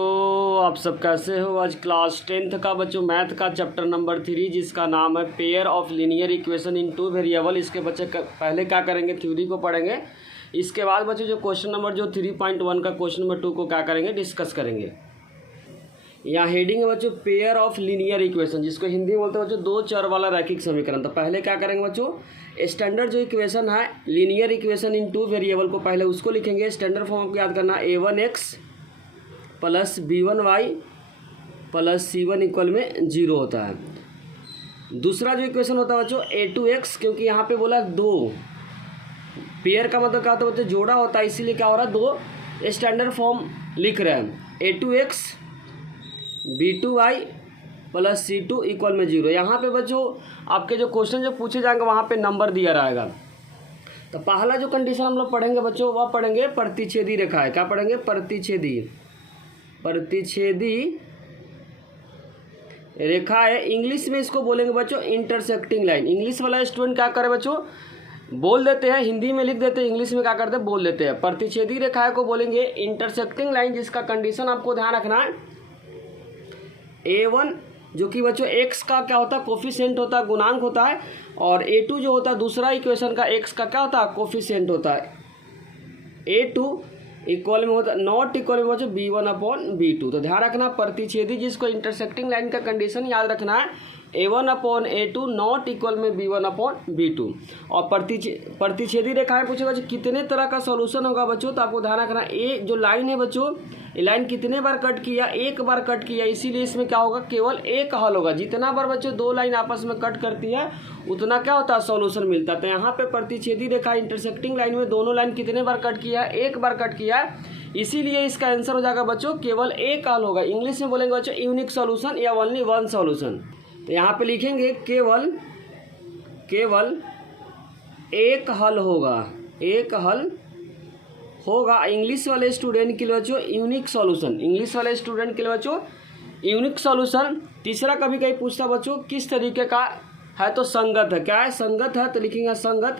तो आप सब कैसे हो। आज क्लास 10th का बच्चों मैथ का चैप्टर नंबर 3 जिसका नाम है pair of linear equation in two variable. इसके बच्चे पहले क्या करेंगे, थ्योरी को पढ़ेंगे। इसके बाद बच्चों जो क्वेश्चन नंबर 3.1 का क्वेश्चन नंबर 2 को क्या करेंगे, डिस्कस करेंगे। यहाँ हेडिंग है बच्चों पेयर ऑफ लीनियर इक्वेशन, जिसको हिंदी में बोलते हैं बच्चों दो चर वाला रैखिक समीकरण। तो पहले क्या करेंगे बच्चों, स्टैंडर्ड जो इक्वेशन है linear equation in two variable को पहले उसको लिखेंगे। स्टैंडर्ड फॉर्म को याद करना, a1x plus b1y plus c1 equal में 0 होता है। दूसरा जो इक्वेशन होता है बच्चों a2x, क्योंकि यहाँ पे बोला दो, पेयर का मतलब क्या होता है बच्चों, जोड़ा होता है, इसीलिए क्या हो रहा है, दो स्टैंडर्ड फॉर्म लिख रहे हैं। a2x b2y plus c2 equal में 0। यहाँ पे बच्चों आपके जो क्वेश्चन जो पूछे जाएंगे वहाँ पे नंबर दिया रहेगा। तो पहला जो कंडीशन हम लोग पढ़ेंगे बच्चों वह पढ़ेंगे प्रतिच्छेदी रेखा है। क्या पढ़ेंगे, प्रतिच्छेदी रेखा है। इंग्लिश में इसको बोलेंगे बच्चों इंटरसेक्टिंग लाइन। इंग्लिश वाला स्टूडेंट क्या करे बच्चों, बोल देते हैं, हिंदी में लिख देते हैं, इंग्लिश में क्या करते हैं, बोल देते हैं। प्रतिच्छेदी रेखा को बोलेंगे इंटरसेक्टिंग लाइन, जिसका कंडीशन आपको ध्यान रखना है a1 जो कि बच्चों x का क्या होता है, कोफिशिएंट होता है, गुणांक होता है, और a2 जो होता है दूसरा इक्वेशन का x का क्या होता है, कोफिशिएंट होता है। a2 इक्वल में होता है नॉट इक्वल में बच्चों b1/b2। तो ध्यान रखना प्रतिच्छेदी जिसको इंटरसेक्टिंग लाइन का कंडीशन याद रखना है a1/a2 नॉट इक्वल में b1/b2। और प्रतिच्छेदी रेखाएं पूछे बच्चों कितने तरह का सॉल्यूशन होगा बच्चों, तो आपको ध्यान रखना ए जो लाइन है बच्चों, ये लाइन कितने बार कट किया, एक बार कट किया, इसीलिए इसमें क्या होगा, केवल एक हल होगा। जितना बार बच्चों दो लाइन आपस में कट करती है उतना क्या होता है, सॉल्यूशन मिलता है। तो यहाँ पे प्रतिच्छेदी रेखा इंटरसेक्टिंग लाइन में दोनों लाइन कितने बार कट किया है, एक बार कट किया है, इसीलिए इसका आंसर हो जाएगा बच्चों केवल एक हल होगा। इंग्लिश में बोलेंगे बच्चों यूनिक सॉल्यूशन या ओनली वन सॉल्यूशन। तो यहाँ पे लिखेंगे केवल एक हल होगा, एक हल होगा। इंग्लिश वाले स्टूडेंट के लिए बच्चों यूनिक सॉल्यूशन, इंग्लिश वाले स्टूडेंट के लिए बच्चों यूनिक सॉल्यूशन। तीसरा कभी कहीं पूछता बच्चों किस तरीके का है, तो संगत है। क्या है, संगत है, तो लिखेंगे संगत।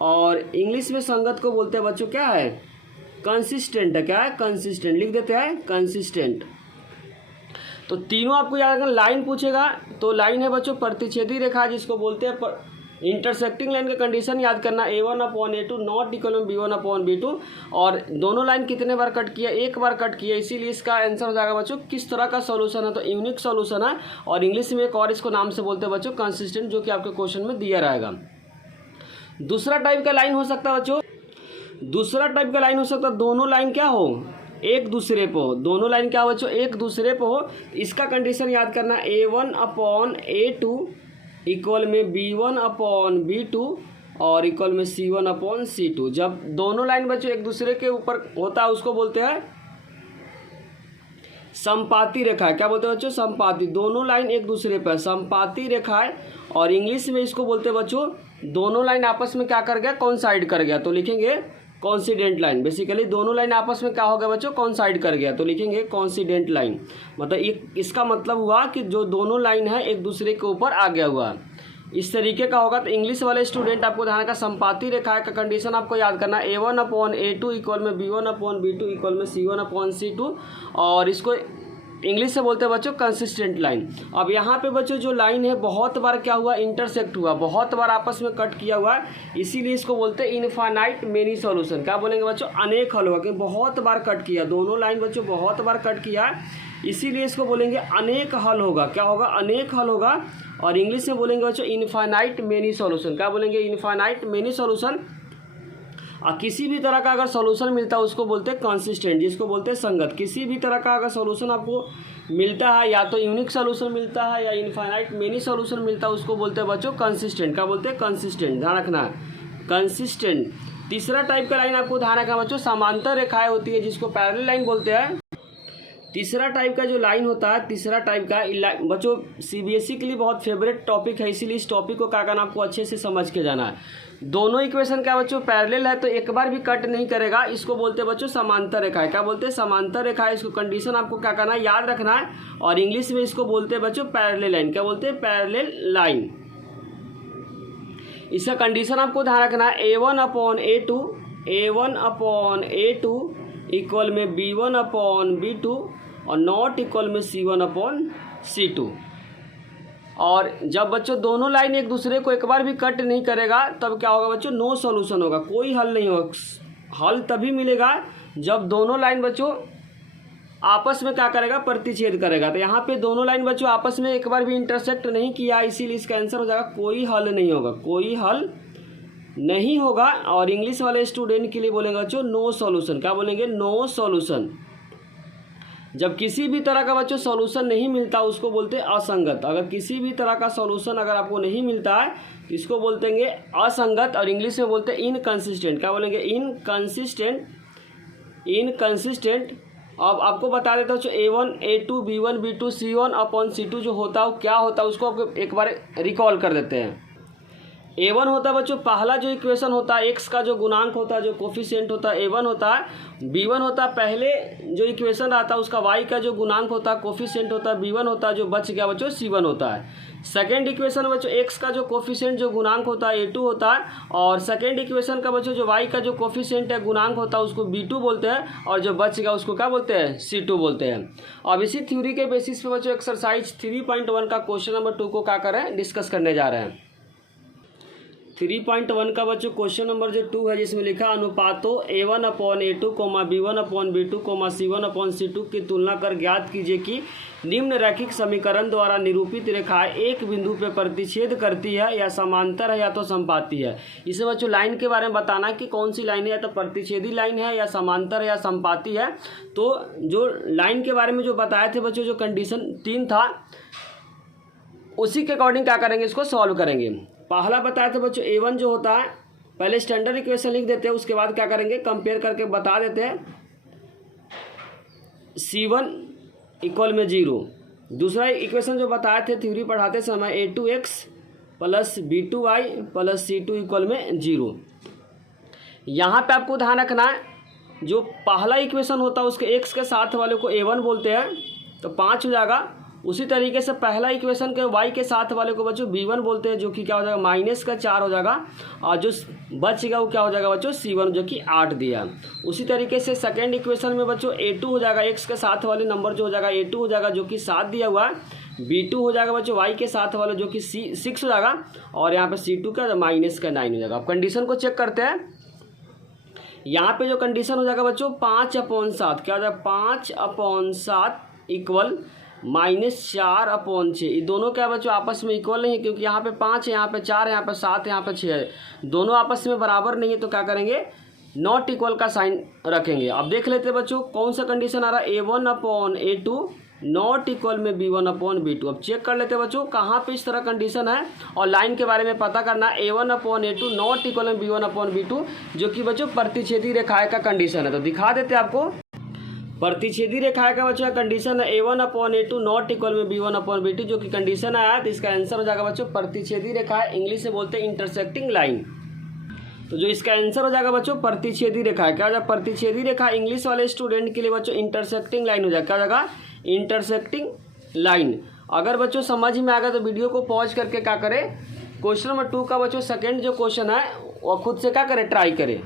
और इंग्लिश में संगत को बोलते हैं बच्चों क्या है, कंसिस्टेंट है। क्या है, कंसिस्टेंट लिख देते हैं, कंसिस्टेंट। तो तीनों आपको याद रखना। लाइन पूछेगा तो लाइन है बच्चों प्रतिच्छेदी रेखा जिसको बोलते हैं इंटरसेक्टिंग लाइन का कंडीशन याद करना a1/a2 नॉट इक्वल में b1/b2। और दोनों लाइन कितने बार कट किया, एक बार कट किया, इसीलिए इसका आंसर हो जाएगा बच्चों किस तरह का सॉल्यूशन है, तो यूनिक सॉल्यूशन है। और इंग्लिश में एक और इसको नाम से बोलते हैं बच्चों कंसिस्टेंट, जो कि आपके क्वेश्चन में दिया रहेगा। दूसरा टाइप का लाइन हो सकता है बच्चों, दूसरा टाइप का लाइन हो सकता है दोनों लाइन क्या हो, एक दूसरे पे हो। दोनों लाइन क्या हो बच्चों, एक दूसरे पे हो। इसका कंडीशन याद करना a1/a2 इक्वल में b1/b2 और इक्वल में c1/c2। जब दोनों लाइन बच्चों एक दूसरे के ऊपर होता है उसको बोलते हैं समपाती रेखा। क्या बोलते हैं बच्चों, समपाती। दोनों लाइन एक दूसरे पर समपाती रेखा है। और इंग्लिश में इसको बोलते हैं बच्चों दोनों लाइन आपस में क्या कर गया, कॉन्साइड कर गया, तो लिखेंगे कॉन्सिडेंट लाइन। बेसिकली दोनों लाइन आपस में क्या हो गया बच्चों, कॉन्साइड कर गया, तो लिखेंगे कॉन्सिडेंट लाइन। मतलब इसका मतलब हुआ कि जो दोनों लाइन है एक दूसरे के ऊपर आ गया हुआ, इस तरीके का होगा। तो इंग्लिश वाले स्टूडेंट आपको ध्यान का संपाती रेखा का कंडीशन आपको याद करना a1/a2 इक्वल में b1/b2 इक्वल में c1/c2। और इसको इंग्लिश से बोलते हैं बच्चों कंसिस्टेंट लाइन। अब यहाँ पे बच्चों जो लाइन है बहुत बार क्या हुआ, इंटरसेक्ट हुआ, बहुत बार आपस में कट किया हुआ, इसीलिए इसको बोलते हैं इनफाइनाइट मेनी सॉल्यूशन। क्या बोलेंगे बच्चों, अनेक हल हुआ, क्योंकि बहुत बार कट किया, दोनों लाइन बच्चों बहुत बार कट किया, इसीलिए इसको बोलेंगे अनेक हल होगा। क्या होगा, अनेक हल होगा। और इंग्लिश में बोलेंगे बच्चों इनफाइनाइट मेनी सॉल्यूशन। क्या बोलेंगे, इनफाइनाइट मेनी सॉल्यूशन। और किसी भी तरह का अगर सॉल्यूशन मिलता है उसको बोलते हैं कंसिस्टेंट, जिसको बोलते हैं संगत। किसी भी तरह का अगर सॉल्यूशन आपको मिलता है, या तो यूनिक सॉल्यूशन मिलता है या इनफाइनाइट मेनी सॉल्यूशन मिलता है, उसको बोलते हैं बच्चों कंसिस्टेंट। क्या बोलते हैं, कंसिस्टेंट। ध्यान रखना है, कंसिस्टेंट। तीसरा टाइप का लाइन आपको ध्यान रखना बच्चों, समांतर रेखाएं होती है जिसको पैरेलल लाइन बोलते हैं। तीसरा टाइप का जो लाइन होता है, तीसरा टाइप का बच्चों सीबीएसई के लिए बहुत फेवरेट टॉपिक है, इसीलिए इस टॉपिक को क्या करना आपको अच्छे से समझ के जाना है। दोनों इक्वेशन क्या बच्चों पैरेलल है, तो एक बार भी कट नहीं करेगा, इसको बोलते हैं बच्चों समांतर रेखा है। क्या बोलते हैं, समांतर रेखा है। इसको कंडीशन आपको क्या करना है, याद रखना है। और इंग्लिश में इसको बोलते हैं बच्चों पैरेलल लाइन। क्या बोलते हैं, पैरेलल लाइन। इसका कंडीशन आपको ध्यान रखना है a1/a2 इक्वल में b1/b2 और नॉट इक्वल में C1/C2। और जब बच्चों दोनों लाइन एक दूसरे को एक बार भी कट नहीं करेगा तब क्या होगा बच्चों, नो सॉल्यूशन होगा, कोई हल नहीं होगा। हल तभी मिलेगा जब दोनों लाइन बच्चों आपस में क्या करेगा, प्रतिच्छेद करेगा। तो यहाँ पे दोनों लाइन बच्चों आपस में एक बार भी इंटरसेक्ट नहीं किया, इसीलिए इसका आंसर हो जाएगा कोई हल नहीं होगा, कोई हल नहीं होगा। और इंग्लिश वाले स्टूडेंट के लिए बोलेंगे बच्चों नो सॉल्यूशन। क्या बोलेंगे, नो सॉल्यूशन। जब किसी भी तरह का बच्चों सॉल्यूशन नहीं मिलता उसको बोलते हैं असंगत। अगर किसी भी तरह का सॉल्यूशन अगर आपको नहीं मिलता है तो इसको बोलते हैं असंगत, और इंग्लिश में बोलते हैं इनकंसिस्टेंट। क्या बोलेंगे, इनकंसिस्टेंट, इनकंसिस्टेंट। अब आपको बता देता हूँ A1 A2 B1 B2 C1/C2 जो होता है क्या होता है उसको आपको एक बार रिकॉल कर देते हैं। A1 होता है बच्चों पहला जो इक्वेशन होता है, x का जो गुणांक होता है, जो कोफिशिएंट होता है A1 होता है। B1 होता है पहले जो इक्वेशन आता है उसका y का जो गुणांक होता है, कोफिशिएंट होता है B1 होता है, जो बच गया बच्चों C1 होता है। सेकेंड इक्वेशन बच्चों x का जो कोफिशिएंट जो गुणांक होता है A2 होता है, और सेकेंड इक्वेशन का बच्चों जो y का जो कोफिशिएंट है गुणांक होता है उसको B2 बोलते हैं, और जो बच गया उसको क्या बोलते हैं, C2 बोलते हैं। अब इसी थ्योरी के बेसिस पे बच्चों एक्सरसाइज 3.1 का क्वेश्चन नंबर 2 को क्या कर रहे हैं, डिस्कस करने जा रहे हैं। 3.1 का बच्चों क्वेश्चन नंबर जो 2 है जिसमें लिखा अनुपातों A1/A2, B1/B2, C1/C2 की तुलना कर ज्ञात कीजिए कि निम्न रैखिक समीकरण द्वारा निरूपित रेखाएं एक बिंदु पर प्रतिच्छेद करती है या समांतर है या तो संपाती है। इसे बच्चों लाइन के बारे में बताना कि कौन सी लाइन है, या तो प्रतिच्छेदी लाइन है या समांतर है या संपाती है। तो जो लाइन के बारे में जो बताए थे बच्चों, जो कंडीशन 3 था उसी के अकॉर्डिंग क्या करेंगे, इसको सॉल्व करेंगे। पहला बताया था बच्चों A1 जो होता है, पहले स्टैंडर्ड इक्वेशन लिख देते हैं, उसके बाद क्या करेंगे कंपेयर करके बता देते हैं C1 इक्वल में 0। दूसरा इक्वेशन जो बताए थे थ्योरी पढ़ाते समय A2x plus B2y plus C2 equal में 0। यहाँ पे आपको ध्यान रखना है जो पहला इक्वेशन होता है उसके x के साथ वाले को A1 बोलते हैं तो 5 हो जाएगा। उसी तरीके से पहला इक्वेशन के y के साथ वाले को बच्चों B1 बोलते हैं, जो कि क्या हो जाएगा -4 हो जाएगा, और जो बच गया वो क्या हो जाएगा बच्चों C1 जो कि 8 दिया। उसी तरीके से सेकेंड इक्वेशन में बच्चों A2 हो जाएगा, x के साथ वाले नंबर जो हो जाएगा A2 हो जाएगा जो कि 7 दिया हुआ है। B2 हो जाएगा बच्चों y के साथ वाले जो कि 6 हो जाएगा, और यहाँ पे C2 का -9 हो जाएगा। अब कंडीशन को चेक करते हैं। यहाँ पे जो कंडीशन हो जाएगा बच्चों 5/7 क्या हो जाएगा, 5/7 इक्वल -4/6। ये दोनों क्या बच्चों आपस में इक्वल नहीं है, क्योंकि यहाँ पे 5 है, यहाँ पे 4 है, यहाँ पे 7 है, यहाँ पे 6 है, दोनों आपस में बराबर नहीं है। तो क्या करेंगे, नॉट इक्वल का साइन रखेंगे। अब देख लेते हैं बच्चों कौन सा कंडीशन आ रहा है, A1/A2 नॉट इक्वल में B1/B2। अब चेक कर लेते हैं बच्चों कहाँ पे इस तरह कंडीशन है, और लाइन के बारे में पता करना। A1/A2 नॉट इक्वल में B1/B2 जो कि बच्चों प्रतिच्छेदी रेखाएं का कंडीशन है। तो दिखा देते हैं आपको, प्रतिच्छेदी रेखाएं का बच्चों कंडीशन है A1/A2 नॉट इक्वल में B1/B2 जो कि कंडीशन आया, तो इसका आंसर हो जाएगा बच्चों प्रतिच्छेदी रेखाएं, इंग्लिश से बोलते हैं इंटरसेक्टिंग लाइन। तो जो इसका आंसर हो जाएगा बच्चों प्रतिच्छेदी रेखा, क्या हो जाएगा प्रतिच्छेदी रेखा, इंग्लिश वाले स्टूडेंट के लिए बच्चों इंटरसेक्टिंग लाइन हो जाएगा। क्या हो जाएगा, इंटरसेक्टिंग लाइन। अगर बच्चों समझ में आ गया तो वीडियो को पॉज करके क्या करें, क्वेश्चन नंबर 2 का बच्चों सेकंड जो क्वेश्चन है वो खुद से क्या करें, ट्राई करें।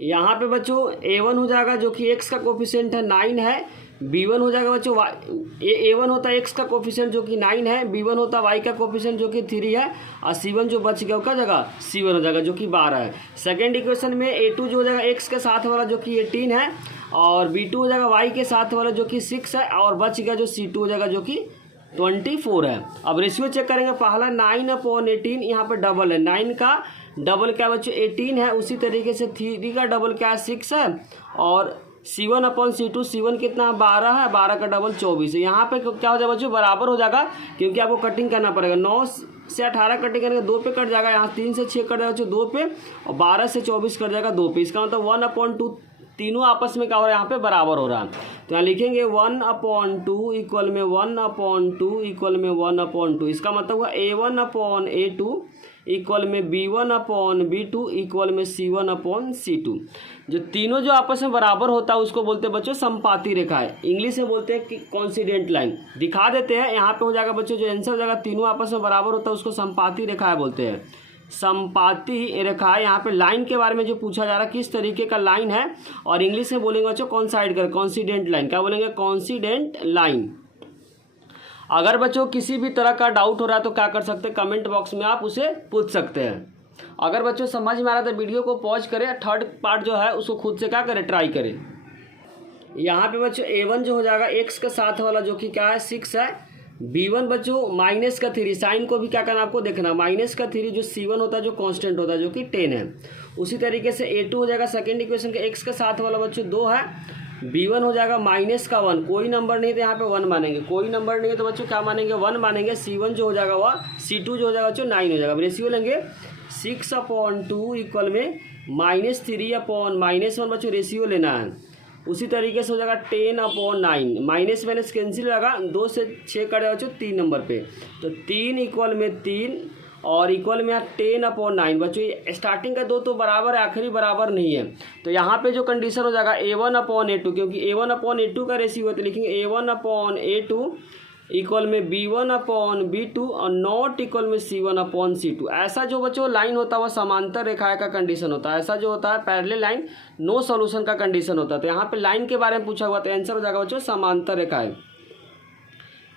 यहाँ पे बच्चों A1 हो जाएगा जो कि x का कोफिशिएंट है 9 है, B1 हो जाएगा बच्चों A1 होता है x का कोफिशिएंट जो कि 9 है, B1 होता है y का कोफिशिएंट जो कि 3 है, और C1 जो बच गया उसका जगह C1 हो जाएगा जो कि 12 है। सेकेंड इक्वेशन में A2 जो हो जाएगा x के साथ वाला जो कि 18 है, और B2 हो जाएगा y के साथ वाला जो कि 6 है, और बच गया जो C2 हो जाएगा जो कि 24 है। अब रेशियो चेक करेंगे, पहला 9/18 यहाँ पे डबल है, 9 का डबल क्या बच्चों 18 है, उसी तरीके से 3 का डबल क्या 6 है, और C1/C2 C1 कितना 12 है, 12 का डबल 24 है। यहाँ पे क्या हो जाएगा बच्चों बराबर हो जाएगा, क्योंकि आपको कटिंग करना पड़ेगा। 9 से 18 कटिंग करेंगे 2 पे कट जाएगा, यहाँ 3 से 6 कट जाएगा 2 पे, और 12 से 24 कट जाएगा 2 पे। इसका मतलब 1/2 तीनों आपस में क्या हो रहा है, यहाँ पे बराबर हो रहा है। तो यहाँ लिखेंगे 1/2 इक्वल में 1/2 इक्वल में 1/2। इसका मतलब हुआ A1/A2 इक्वल में B1/B2 इक्वल में C1/C2। जो तीनों जो आपस में बराबर होता है उसको बोलते हैं बच्चों संपाती रेखा है, इंग्लिश में बोलते हैं कि कॉन्सिडेंट लाइन। दिखा देते हैं, यहाँ पे हो जाएगा बच्चों जो आंसर हो जाएगा तीनों आपस में बराबर होता है उसको संपाती रेखा बोलते हैं। संपाती रेखा है। यहाँ पे लाइन के बारे में जो पूछा जा रहा है किस तरीके का लाइन है, और इंग्लिश में बोलेंगे बच्चों कौन साइड कर, कॉन्सिडेंट लाइन। क्या बोलेंगे? Coincident line. अगर बच्चों किसी भी तरह का डाउट हो रहा है तो क्या कर सकते हैं, कमेंट बॉक्स में आप उसे पूछ सकते हैं। अगर बच्चों समझ में आ रहा है तो वीडियो को पॉज करें, थर्ड पार्ट जो है उसको खुद से क्या करें, ट्राई करें। यहाँ पे बच्चों a1 जो हो जाएगा x के साथ वाला जो कि क्या है 6 है। b1 बच्चों माइनस का 3, साइन को भी क्या करना आपको देखना, माइनस का 3 जो c1 होता है जो कांस्टेंट होता है जो कि 10 है। उसी तरीके से a2 हो जाएगा सेकेंड इक्वेशन के x के साथ वाला बच्चों 2 है। b1 हो जाएगा माइनस का 1, कोई नंबर नहीं तो यहाँ पे 1 मानेंगे, कोई नंबर नहीं है तो बच्चों क्या मानेंगे, 1 मानेंगे। c1 जो हो जाएगा वह c2 जो हो जाएगा बच्चों 9 हो जाएगा। रेशियो लेंगे 6/2 इक्वल में -3/-1 बच्चों रेशियो लेना है। उसी तरीके से हो जाएगा 10/9, माइनस माइनस कैंसिल हो जाएगा, 2 से 6 कट जाएगा बच्चों 3 नंबर पे, तो 3 इक्वल में 3 और इक्वल में 10/9 बच्चों। ये स्टार्टिंग का 2 तो बराबर है, आखिरी बराबर नहीं है, तो यहाँ पे जो कंडीशन हो जाएगा a1/a2, क्योंकि a1/a2 का रेशियो है तो लिखेंगे a1/a2 इक्वल में b1/b2 और नॉट इक्वल में c1/c2। ऐसा जो बच्चों लाइन होता है वह समांतर रेखा का कंडीशन होता है। ऐसा जो होता है पैरेलल लाइन नो सॉल्यूशन का कंडीशन होता है। तो यहाँ पे लाइन के बारे में पूछा हुआ तो आंसर हो जाएगा बच्चों समांतर रेखाएं।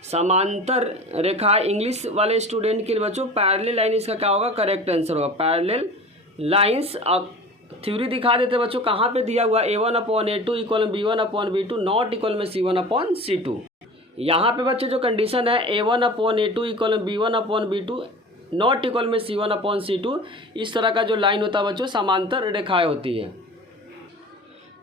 समांतर रेखा इंग्लिश वाले स्टूडेंट के लिए बच्चों पैरेलल लाइन इसका क्या होगा, करेक्ट आंसर होगा पैरेलल लाइन्स। अब थ्योरी दिखा देते बच्चों कहाँ पे दिया हुआ, a1/a2 इक्वल में b1/b2 नॉट इक्वल में c1/c2। यहाँ पे बच्चों जो कंडीशन है a1/a2 इक्वल में b1/b2 नॉट इक्वल में c1/c2, इस तरह का जो लाइन होता है बच्चों समांतर रेखाएं होती है।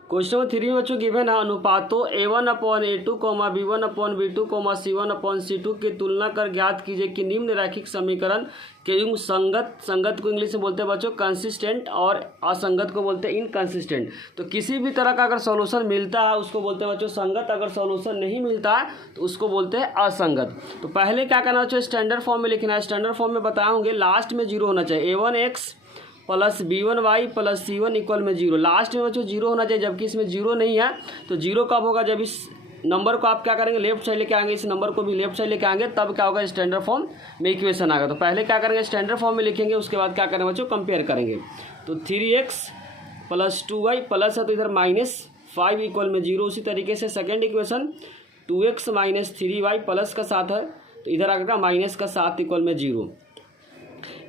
क्वेश्चन नंबर 3 में बच्चों गिवन है अनुपातों a1/a2, b1/b2, c1/c2 की तुलना कर ज्ञात कीजिए कि निम्न रैखिक समीकरण के युग्म संगत को इंग्लिश में बोलते हैं बच्चों कंसिस्टेंट और असंगत को बोलते हैं इनकंसिस्टेंट। तो किसी भी तरह का अगर सॉल्यूशन मिलता है उसको बोलते हैं बच्चों संगत, अगर सॉल्यूशन नहीं मिलता है तो उसको बोलते हैं असंगत। तो पहले क्या करना बच्चों, स्टैंडर्ड फॉर्म में लिखना है। स्टैंडर्ड फॉर्म में बताए होंगे लास्ट में 0 होना चाहिए, a1x plus b1y plus c1 equal में 0। लास्ट में बच्चों 0 होना चाहिए, जबकि इसमें 0 नहीं है। तो 0 कब होगा, जब इस नंबर को आप क्या करेंगे, लेफ्ट साइड लेके आएंगे, इस नंबर को भी लेफ्ट साइड लेके आएंगे, तब क्या होगा, स्टैंडर्ड फॉर्म में इक्वेशन आएगा। तो पहले क्या करेंगे, स्टैंडर्ड फॉर्म में लिखेंगे, उसके बाद क्या करेंगे बच्चों, कंपेयर करेंगे। तो 3x प्लस 2y प्लस है तो इधर -5 इक्वल में 0। उसी तरीके से second equation 2x minus 3y plus का 7 है तो इधर आएगा माइनस का 7 इक्वल में 0।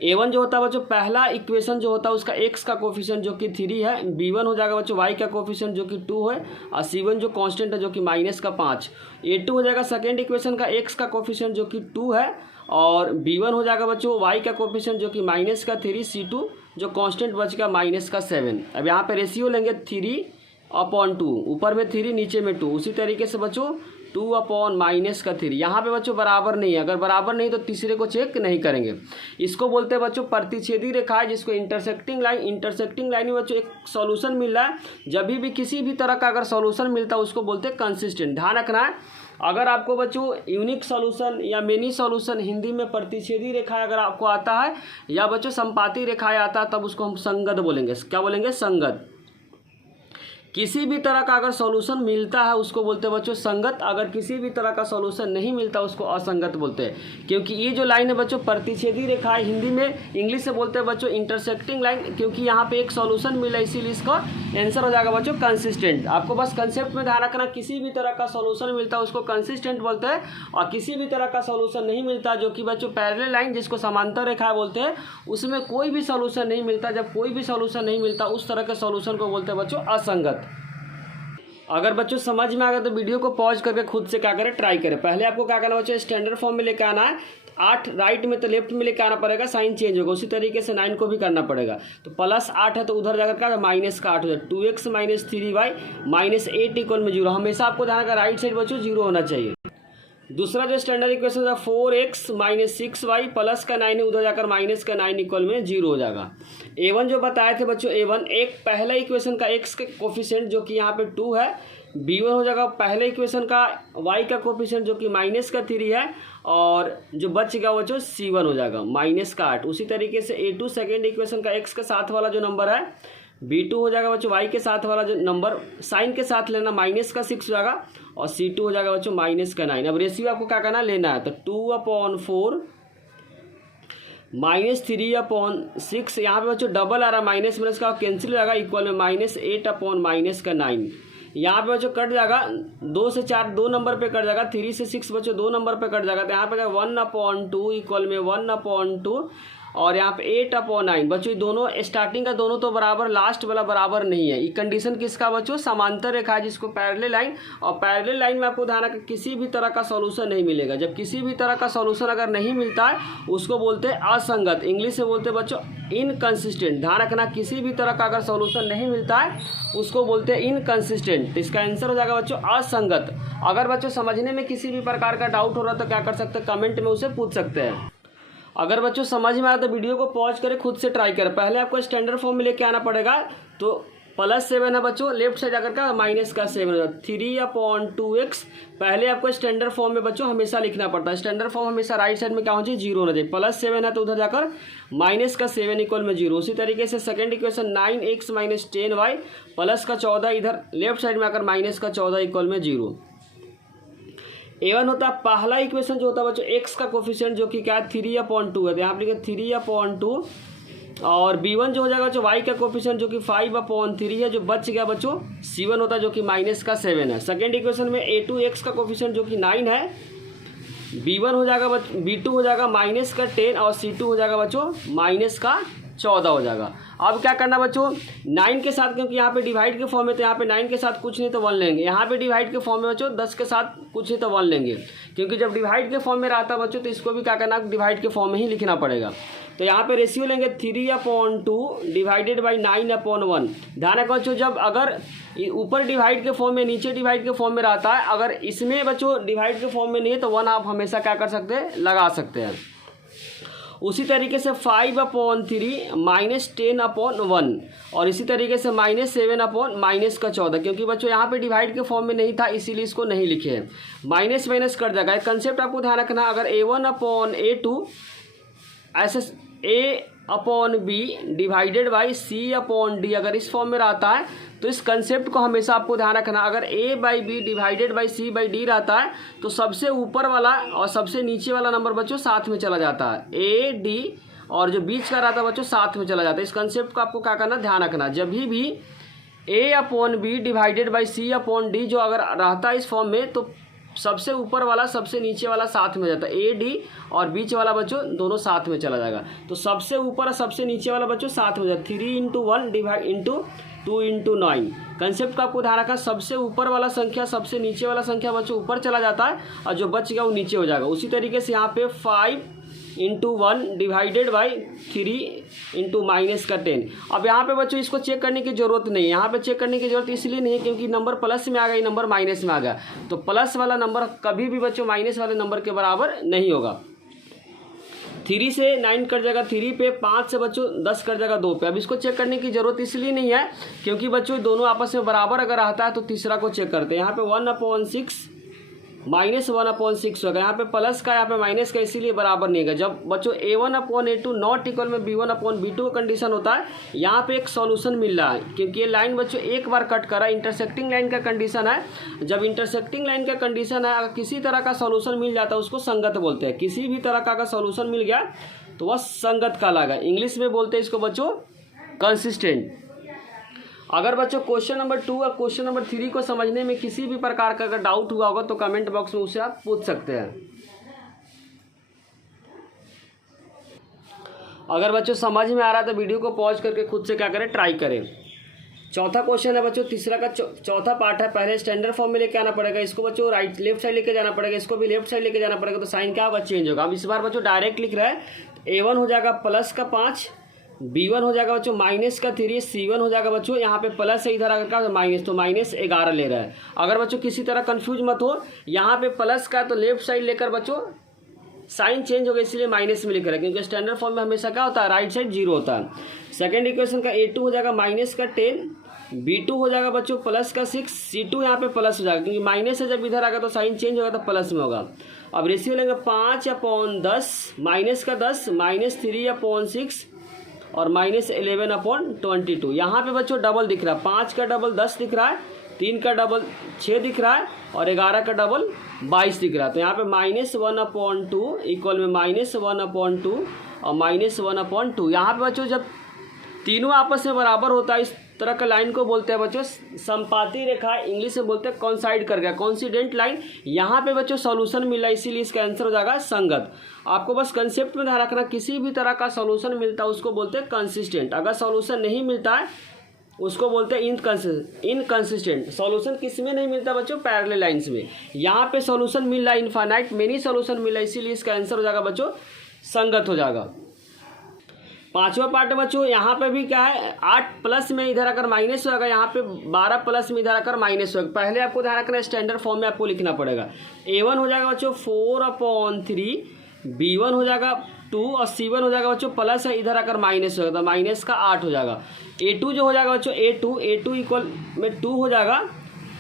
a1 जो होता है बच्चों पहला इक्वेशन जो होता है उसका x का कोफिशिएंट जो कि 3 है, b1 हो जाएगा बच्चों y का कोफिशिएंट जो कि 2 है, और c1 जो कांस्टेंट है जो कि माइनस का 5। a2 हो जाएगा सेकेंड इक्वेशन का x का कोफिशिएंट जो कि 2 है, और b1 हो जाएगा बच्चों y का कोफिशिएंट जो कि माइनस का 3, c2 जो कांस्टेंट बच गया माइनस का 7। अब यहाँ पे रेशियो लेंगे 3/2, ऊपर में 3 नीचे में 2। उसी तरीके से बच्चों 2/-3 यहाँ पे बच्चों बराबर नहीं है, अगर बराबर नहीं तो तीसरे को चेक नहीं करेंगे। इसको बोलते हैं बच्चों प्रतिच्छेदी रेखा है, जिसको इंटरसेक्टिंग लाइन में बच्चों एक सॉल्यूशन मिल रहा है। जब भी किसी भी तरह का अगर सॉल्यूशन मिलता है उसको बोलते हैं कंसिस्टेंट। ध्यान रखना है, अगर आपको बच्चों यूनिक सॉल्यूशन या मेनी सॉल्यूशन हिंदी में प्रतिच्छेदी रेखा अगर आपको आता है या बच्चों संपाती रेखाएं आता है तब उसको हम संगत बोलेंगे। क्या बोलेंगे, संगत। किसी भी तरह का अगर सॉल्यूशन मिलता है उसको बोलते हैं बच्चों संगत, अगर किसी भी तरह का सॉल्यूशन नहीं मिलता उसको असंगत बोलते हैं। क्योंकि ये जो लाइन है बच्चों प्रतिच्छेदी रेखा है, हिंदी में इंग्लिश से बोलते हैं बच्चों इंटरसेक्टिंग लाइन, क्योंकि यहाँ पे एक सॉल्यूशन मिला इसीलिए इसका आंसर हो जाएगा बच्चों कंसिस्टेंट। आपको बस कंसेप्ट में ध्यान रखना, किसी भी तरह का सॉल्यूशन मिलता है उसको कंसिस्टेंट बोलते हैं, और किसी भी तरह का सॉल्यूशन नहीं मिलता जो कि बच्चों पैरेलल लाइन जिसको समांतर रेखा बोलते हैं उसमें कोई भी सॉल्यूशन नहीं मिलता। जब कोई भी सॉल्यूशन नहीं मिलता उस तरह के सॉल्यूशन को बोलते हैं बच्चों असंगत। अगर बच्चों समझ में आ गया तो वीडियो को पॉज करके खुद से क्या करें, ट्राई करें। पहले आपको क्या करना बच्चों, स्टैंडर्ड फॉर्म में लेकर आना है, 8 राइट में तो लेफ्ट में लेकर आना पड़ेगा, साइन चेंज होगा। उसी तरीके से 9 को भी करना पड़ेगा। तो +8 है तो उधर जाकर क्या माइनस का 8 हो जाए, 2x minus 3y minus 8 equal में 0। हमेशा आपको ध्यान रखना राइट साइड बच्चों 0 होना चाहिए। दूसरा जो स्टैंडर्ड इक्वेशन था 4x माइनस 6y प्लस का 9 है, उधर जाकर माइनस का 9 इक्वल में 0 हो जाएगा। a1 जो बताए थे बच्चों, a1 एक पहला इक्वेशन का x के कोफिशिएंट जो कि यहाँ पे 2 है, b1 हो जाएगा पहले इक्वेशन का y का कोफिशिएंट जो कि माइनस का 3 है, और जो बच गया बच्चों c1 हो जाएगा माइनस का 8। उसी तरीके से a2 सेकेंड इक्वेशन का x के साथ वाला जो नंबर है, b2 हो जाएगा बच्चों y के साथ वाला जो नंबर साइन के साथ लेना माइनस का 6 हो जाएगा, और c2 हो जाएगा बच्चों माइनस का 9। अब रेशियो आपको क्या करना लेना है, तो 2/4 -3/6, यहाँ पे बच्चों डबल आ रहा है, माइनस माइनस का कैंसिल हो जाएगा, इक्वल में -8/-9। यहाँ पे बच्चों कट जाएगा 2 से 4 2 नंबर पे कट जाएगा, 3 से 6 बच्चों 2 नंबर पे कट जाएगा, तो यहाँ पे जाएगा 1/2 इक्वल में 1/2 और यहाँ पे 8/9। बच्चों दोनों स्टार्टिंग का दोनों तो बराबर, लास्ट वाला बराबर नहीं है। ये कंडीशन किसका बच्चों? समांतर रेखा है जिसको पैरेलल लाइन, और पैरेलल लाइन में आपको ध्यान रखना किसी भी तरह का सॉल्यूशन नहीं मिलेगा। जब किसी भी तरह का सॉल्यूशन अगर नहीं मिलता है उसको बोलते हैं असंगत, इंग्लिश में बोलते हैं बच्चों इनकंसिस्टेंट। ध्यान रखना किसी भी तरह का अगर सॉल्यूशन नहीं मिलता है उसको बोलते हैं इनकंसिस्टेंट। तो इसका आंसर हो जाएगा बच्चों असंगत। अगर बच्चों समझने में किसी भी प्रकार का डाउट हो रहा है तो क्या कर सकते हैं, कमेंट में उसे पूछ सकते हैं। अगर बच्चों समझ में आया तो वीडियो को पॉज करें, खुद से ट्राई करें। पहले आपको स्टैंडर्ड फॉर्म में लेके आना पड़ेगा, तो +7 है बच्चों, लेफ्ट साइड आकर का -7 3/2x। पहले आपको स्टैंडर्ड फॉर्म में बच्चों हमेशा लिखना पड़ता है। स्टैंडर्ड फॉर्म हमेशा राइट साइड में क्या होना चाहिए, 0 होना चाहिए। +7 है तो उधर जाकर -7 इक्वल में 0। उसी तरीके से सेकंड इक्वेशन 9x - 10y +14 इधर लेफ्ट साइड में आकर -14 इक्वल में 0। A1 होता है पहला इक्वेशन जो होता है बच्चों x का कोफिशिएंट जो कि क्या है 3/2 है, तो यहाँ पे लिखे 3/2। और B1 जो हो जाएगा बच्चों y का कोफिशिएंट जो कि 5/3 है, जो बच गया बच्चों C1 होता है जो कि -7 है। सेकेंड इक्वेशन में A2 x का कोफिशिएंट जो कि 9 है, B1 हो जाएगा B2 हो जाएगा -10 और C2 हो जाएगा बच्चों -14 हो जाएगा। अब क्या करना बच्चों, 9 के साथ, क्योंकि यहाँ पे डिवाइड के फॉर्म में, तो यहाँ पे 9 के साथ कुछ नहीं तो 1 लेंगे। यहाँ पे डिवाइड के फॉर्म में बच्चों 10 के साथ कुछ नहीं तो 1 लेंगे, क्योंकि जब डिवाइड के फॉर्म में रहता है बच्चों तो इसको भी क्या करना, डिवाइड के फॉर्म में ही लिखना पड़ेगा। तो यहाँ पे रेशियो लेंगे 3/2 डिवाइडेड बाई 9/1। ध्यान रखो बच्चों, जब अगर ऊपर डिवाइड के फॉर्म में, नीचे डिवाइड के फॉर्म में रहता है, अगर इसमें बच्चों डिवाइड के फॉर्म में नहीं है तो 1 आप हमेशा क्या कर सकते हैं, लगा सकते हैं। उसी तरीके से 5/3 -10/1 और इसी तरीके से -7/-14, क्योंकि बच्चों यहाँ पे डिवाइड के फॉर्म में नहीं था इसीलिए इसको नहीं लिखे हैं। माइनस माइनस कर जाएगा। एक कंसेप्ट आपको ध्यान रखना, अगर A1/A2 ऐसे A/B डिवाइडेड बाई C/D अगर इस फॉर्म में रहता है तो इस कंसेप्ट को हमेशा आपको ध्यान रखना। अगर A/B डिवाइडेड बाई C/D रहता है तो सबसे ऊपर वाला और सबसे नीचे वाला नंबर बच्चों साथ में चला जाता है, AD, और जो बीच का रहता है बच्चों साथ में चला जाता है। इस कंसेप्ट को आपको क्या करना, ध्यान रखना। जब भी A/B डिवाइडेड बाई C/D जो अगर रहता है इस फॉर्म में तो सबसे ऊपर वाला सबसे नीचे वाला साथ में जाता है, AD, और बीच वाला बच्चों दोनों साथ में चला जाएगा। तो सबसे ऊपर और सबसे नीचे वाला बच्चों साथ में जाता है। 3/1 डिवाइड इंटू 2/9 कंसेप्ट का आपको ध्यान रखा। सबसे ऊपर वाला संख्या सबसे नीचे वाला संख्या बच्चों ऊपर चला जाता है और जो बच गया वो नीचे हो जाएगा। उसी तरीके से यहाँ पे 5/1 डिवाइडेड बाई 3/-10। अब यहाँ पे बच्चों इसको चेक करने की जरूरत नहीं है। यहाँ पे चेक करने की जरूरत इसलिए नहीं है क्योंकि नंबर प्लस में आ गया, नंबर माइनस में आ गया, तो प्लस वाला नंबर कभी भी बच्चों माइनस वाले नंबर के बराबर नहीं होगा। 3 से 9 कट जाएगा 3 पे, 5 से बच्चों 10 कट जाएगा 2 पे। अब इसको चेक करने की जरूरत इसलिए नहीं है क्योंकि बच्चों दोनों आपस में बराबर अगर आता है तो तीसरा को चेक करते हैं। यहाँ पे 1/6 -1/6 होगा, यहाँ पे प्लस का यहाँ पे माइनस का, इसीलिए बराबर नहीं है। जब बच्चों A1/A2 नॉट इक्वल में B1/B2 का कंडीशन होता है, यहाँ पे एक सॉल्यूशन मिल रहा है क्योंकि ये लाइन बच्चों एक बार कट कर रहा है। इंटरसेक्टिंग लाइन का कंडीशन है। जब इंटरसेक्टिंग लाइन का कंडीशन है, अगर किसी तरह का सॉल्यूशन मिल जाता है उसको संगत बोलते हैं। किसी भी तरह का अगर सॉल्यूशन मिल गया तो वह संगत कहलाएगा। इंग्लिश में बोलते हैं इसको बच्चों कंसिस्टेंट। अगर बच्चों क्वेश्चन नंबर 2 और क्वेश्चन नंबर 3 को समझने में किसी भी प्रकार का अगर डाउट हुआ होगा तो कमेंट बॉक्स में उसे आप पूछ सकते हैं। अगर बच्चों समझ में आ रहा है तो वीडियो को पॉज करके खुद से क्या करें, ट्राई करें। चौथा क्वेश्चन है बच्चों, तीसरा का चौथा पार्ट है। पहले स्टैंडर्ड फॉर्म में लेके आना पड़ेगा, इसको बच्चों राइट लेफ्ट साइड लेके जाना पड़ेगा, इसको भी लेफ्ट साइड लेके जाना पड़ेगा, तो साइन क्या होगा, चेंज होगा। अब इस बार बच्चों डायरेक्ट लिख रहा है, A1 हो जाएगा +5, B1 हो जाएगा बच्चों -3, C1 हो जाएगा बच्चों यहाँ पे प्लस है, इधर आकर माइनस, तो -11 ले रहा है। अगर बच्चों किसी तरह कंफ्यूज मत हो, यहाँ पे प्लस का तो लेफ्ट साइड लेकर बच्चों साइन चेंज हो गया इसलिए माइनस में लिख रहा है, क्योंकि स्टैंडर्ड फॉर्म में हमेशा क्या होता है, राइट साइड 0 होता है। सेकेंड इक्वेशन का A2 हो जाएगा -10, B2 हो जाएगा बच्चों +6, C2 यहाँ पे प्लस हो जाएगा क्योंकि माइनस है, जब इधर आएगा तो साइन चेंज होगा तो प्लस में होगा। अब रेशियो लेंगे 5/10, -10 -3/6 और -11/22। यहाँ पे बच्चों डबल दिख रहा है, 5 का डबल 10 दिख रहा है, 3 का डबल 6 दिख रहा है और 11 का डबल 22 दिख रहा है। तो यहाँ पे -1/2 इक्वल में -1/2 और -1/2। यहाँ पे बच्चों जब तीनों आपस में बराबर होता है इस तरह का लाइन को बोलते हैं बच्चों संपाती रेखा, इंग्लिश में बोलते हैं कॉन्साइड कर गया, कॉन्सिडेंट लाइन। यहाँ पे बच्चों सॉल्यूशन मिला, इसीलिए इसका आंसर हो जाएगा संगत। आपको बस कंसेप्ट में ध्यान रखना, किसी भी तरह का सॉल्यूशन मिलता है उसको बोलते हैं कंसिस्टेंट, अगर सॉल्यूशन नहीं मिलता है उसको बोलते हैं इनकंसिस्टेंट। सॉल्यूशन किस में नहीं मिलता बच्चों? पैरेलल लाइंस में। यहाँ पे सॉल्यूशन मिल रहा है इनफाइनाइट मेनी सॉल्यूशन मिला, इसीलिए इसका आंसर हो जाएगा बच्चों संगत हो जाएगा। 5वां पार्ट बच्चों, यहाँ पे भी क्या है 8 प्लस में इधर अगर माइनस होगा, यहाँ पे 12 प्लस में इधर अगर माइनस होगा। पहले आपको ध्यान रखना स्टैंडर्ड फॉर्म में आपको लिखना पड़ेगा। A1 हो जाएगा बच्चों 4/3, B1 हो जाएगा 2 और C1 हो जाएगा बच्चों प्लस है, इधर अगर माइनस होगा तो माइनस का 8 हो जाएगा। A2 जो हो जाएगा बच्चों A2 इक्वल में 2 हो जाएगा,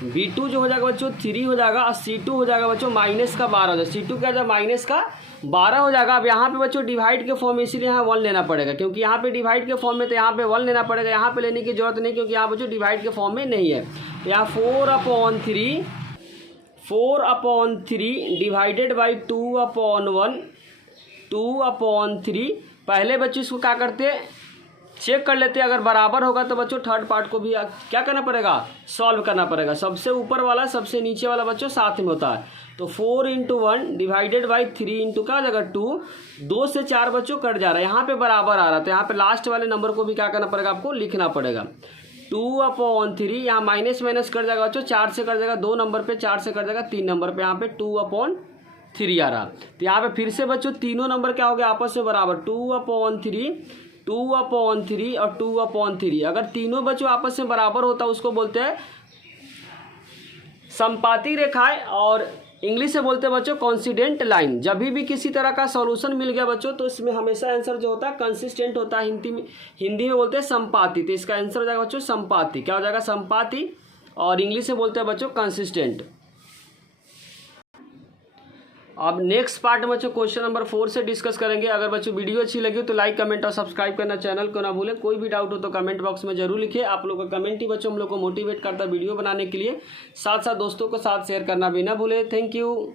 B2 जो हो जाएगा बच्चों 3 हो जाएगा और C2 हो जाएगा बच्चों माइनस का 12 हो जाएगा। C2 क्या जाएगा माइनस का 12 हो जाएगा। अब यहाँ पे बच्चों डिवाइड के फॉर्म में, इसीलिए यहाँ 1 लेना पड़ेगा, क्योंकि यहाँ पे डिवाइड के फॉर्म में तो यहाँ पे 1 लेना पड़ेगा, यहाँ पे लेने की जरूरत नहीं क्योंकि यहाँ बच्चों डिवाइड के फॉर्म में नहीं है। तो यहाँ 4/3 डिवाइडेड बाई 2/1 2/3। पहले बच्चों इसको क्या करते हैं चेक कर लेते हैं, अगर बराबर होगा तो बच्चों थर्ड पार्ट को भी क्या करना पड़ेगा सॉल्व करना पड़ेगा। सबसे ऊपर वाला सबसे नीचे वाला बच्चों साथ में होता है। तो 4 × 1 डिवाइडेड बाई 3 इंटू क्या जगह 2, 2 से 4 बच्चों कट जा रहा है, यहाँ पे बराबर आ रहा है। तो यहाँ पे लास्ट वाले नंबर को भी क्या करना पड़ेगा आपको लिखना पड़ेगा 2/3। यहाँ माइनस माइनस कर जाएगा बच्चों, 4 से कर जाएगा 2 नंबर पे, 4 से कर जाएगा 3 नंबर पे, यहाँ पे 2/3 आ रहा। तो यहाँ पे फिर से बच्चों तीनों नंबर क्या हो गया आपस में बराबर 2/3 और 2/3। अगर तीनों बच्चों आपस में बराबर होता है उसको बोलते हैं संपाती रेखाएं और इंग्लिश से बोलते हैं बच्चों कॉन्सिडेंट लाइन। जब भी किसी तरह का सॉल्यूशन मिल गया बच्चों तो इसमें हमेशा आंसर जो होता है कंसिस्टेंट होता है। हिंदी में बोलते हैं संपाती, तो इसका आंसर हो जाएगा बच्चों संपाती। क्या हो जाएगा संपाती, और इंग्लिश में बोलते हैं बच्चों कंसिस्टेंट। अब नेक्स्ट पार्ट में बच्चों क्वेश्चन नंबर 4 से डिस्कस करेंगे। अगर बच्चों वीडियो अच्छी लगी तो लाइक कमेंट और सब्सक्राइब करना चैनल को ना भूलें। कोई भी डाउट हो तो कमेंट बॉक्स में जरूर लिखिए। आप लोगों का कमेंट ही बच्चों हम लोग को मोटिवेट करता है वीडियो बनाने के लिए। साथ साथ दोस्तों को साथ शेयर करना भी ना भूलें। Thank you.